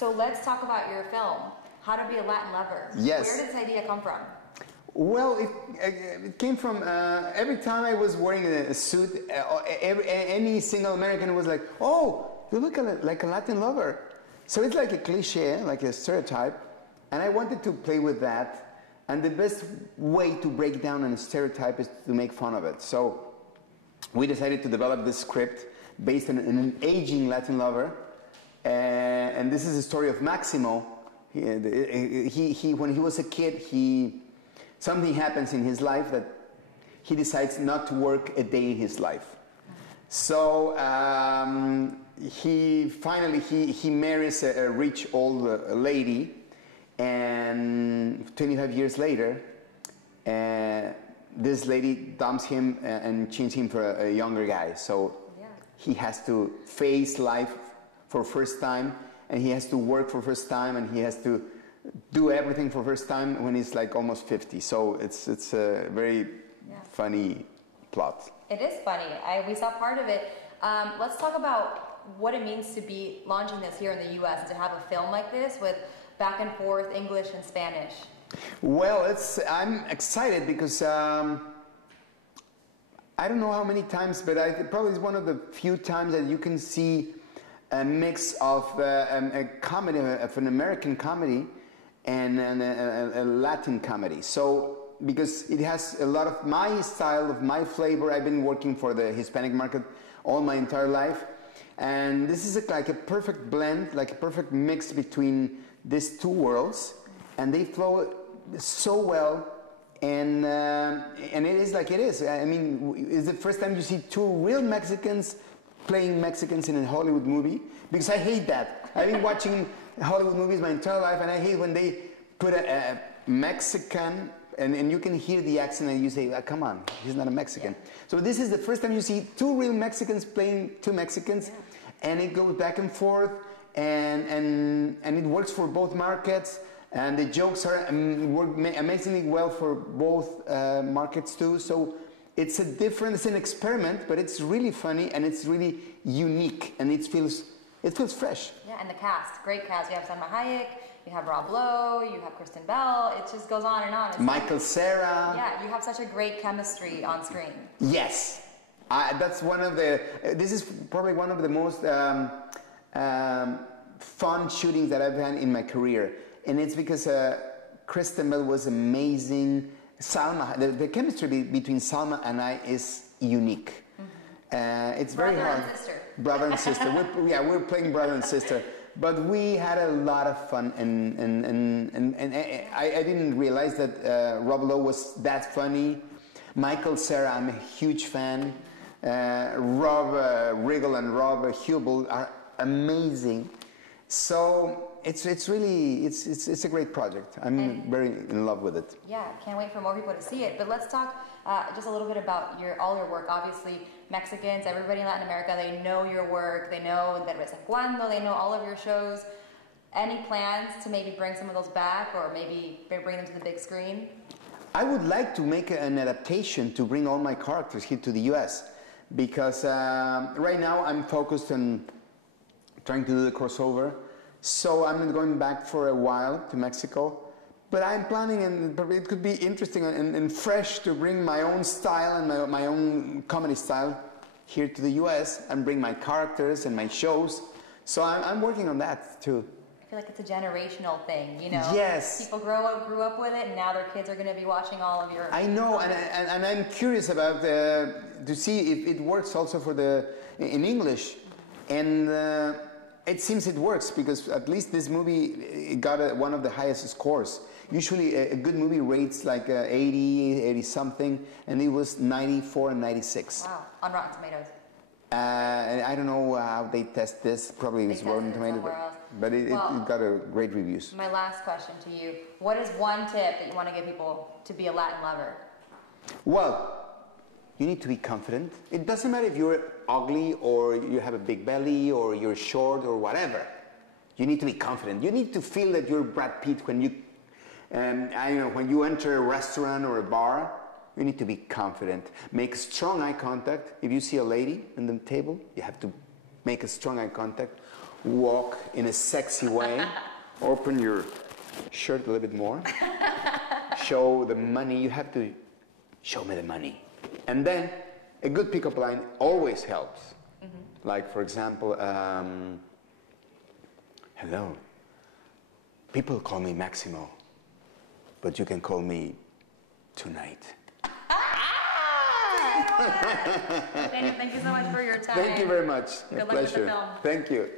So let's talk about your film, How to Be a Latin Lover. Yes. Where did this idea come from? Well, it came from every time I was wearing a suit, any single American was like, "Oh, you look like a Latin lover." So it's like a cliche, like a stereotype, and I wanted to play with that. And the best way to break down a stereotype is to make fun of it. So we decided to develop this script based on an aging Latin lover, and this is the story of Maximo. He when he was a kid, something happens in his life that he decides not to work a day in his life. So he marries a rich old lady, and 25 years later, this lady dumps him and changes him for a younger guy. So he has to face life for first time, and he has to work for first time, and he has to do everything for first time when he's like almost 50. So it's a very funny plot. It is funny. We saw part of it. Let's talk about what it means to be launching this here in the U.S. to have a film like this with back and forth English and Spanish. Well, I'm excited because I don't know how many times, but probably it's one of the few times that you can see a mix of a comedy, of an American comedy, and a Latin comedy. So, because it has a lot of my style, of my flavor. I've been working for the Hispanic market all my entire life. And this is like a perfect blend, like a perfect mix between these two worlds. And they flow so well. And it is like it is. I mean, it's the first time you see two real Mexicans playing Mexicans in a Hollywood movie. Because I hate that. I've been watching Hollywood movies my entire life, and I hate when they put a Mexican, and you can hear the accent, and you say, oh, come on, he's not a Mexican. Yeah. So this is the first time you see two real Mexicans playing two Mexicans, and it goes back and forth, and it works for both markets, and the jokes work amazingly well for both markets too. So it's an experiment, but it's really funny, and it's really unique, and it feels fresh. Yeah, and the cast, great cast. You have Salma Hayek, you have Rob Lowe, you have Kristen Bell. It just goes on and on. It's Michael Cera. Yeah, you have such a great chemistry on screen. Yes, that's one of the. This is probably one of the most fun shootings that I've had in my career, and it's because Kristen Bell was amazing. Salma, the chemistry between Salma and I is unique. It's very hard. Brother and sister. Brother and sister. We're playing brother and sister. But we had a lot of fun, and I didn't realize that Rob Lowe was that funny. Michael Cera, I'm a huge fan. Rob Riggle and Rob Hubel are amazing. So it's a great project. I'm very in love with it. Yeah, can't wait for more people to see it. But let's talk just a little bit about all your work. Obviously, Mexicans, everybody in Latin America, they know your work. They know Derbez en Cuando. They know all of your shows. Any plans to maybe bring some of those back, or maybe bring them to the big screen? I would like to make an adaptation to bring all my characters here to the U.S. because right now I'm focused on trying to do the crossover. So I'm not going back for a while to Mexico, but I'm planning, and it could be interesting and fresh to bring my own style and my own comedy style here to the US and bring my characters and my shows. So I'm working on that too. I feel like it's a generational thing, you know? Yes. People grew up with it, and now their kids are going to be watching all of your... I know, and I'm curious about to see if it works also in English. And it seems it works, because at least this movie got one of the highest scores. Usually a good movie rates like 80 something, and it was 94 and 96. Wow, on Rotten Tomatoes. I don't know how they test this. Probably it's Rotten Tomatoes, but it got a great reviews. My last question to you: what is one tip that you want to give people to be a Latin lover? Well, you need to be confident. It doesn't matter if you're ugly or you have a big belly or you're short or whatever. You need to be confident. You need to feel that you're Brad Pitt when you, when you enter a restaurant or a bar. You need to be confident. Make strong eye contact. If you see a lady on the table, you have to make a strong eye contact. walk in a sexy way. Open your shirt a little bit more. Show the money. You have to show me the money. And then a good pickup line always helps. Like, for example, hello. People call me Maximo, but you can call me tonight. Thank you so much for your time. Thank you very much. Good A luck with the pleasure. film. Thank you.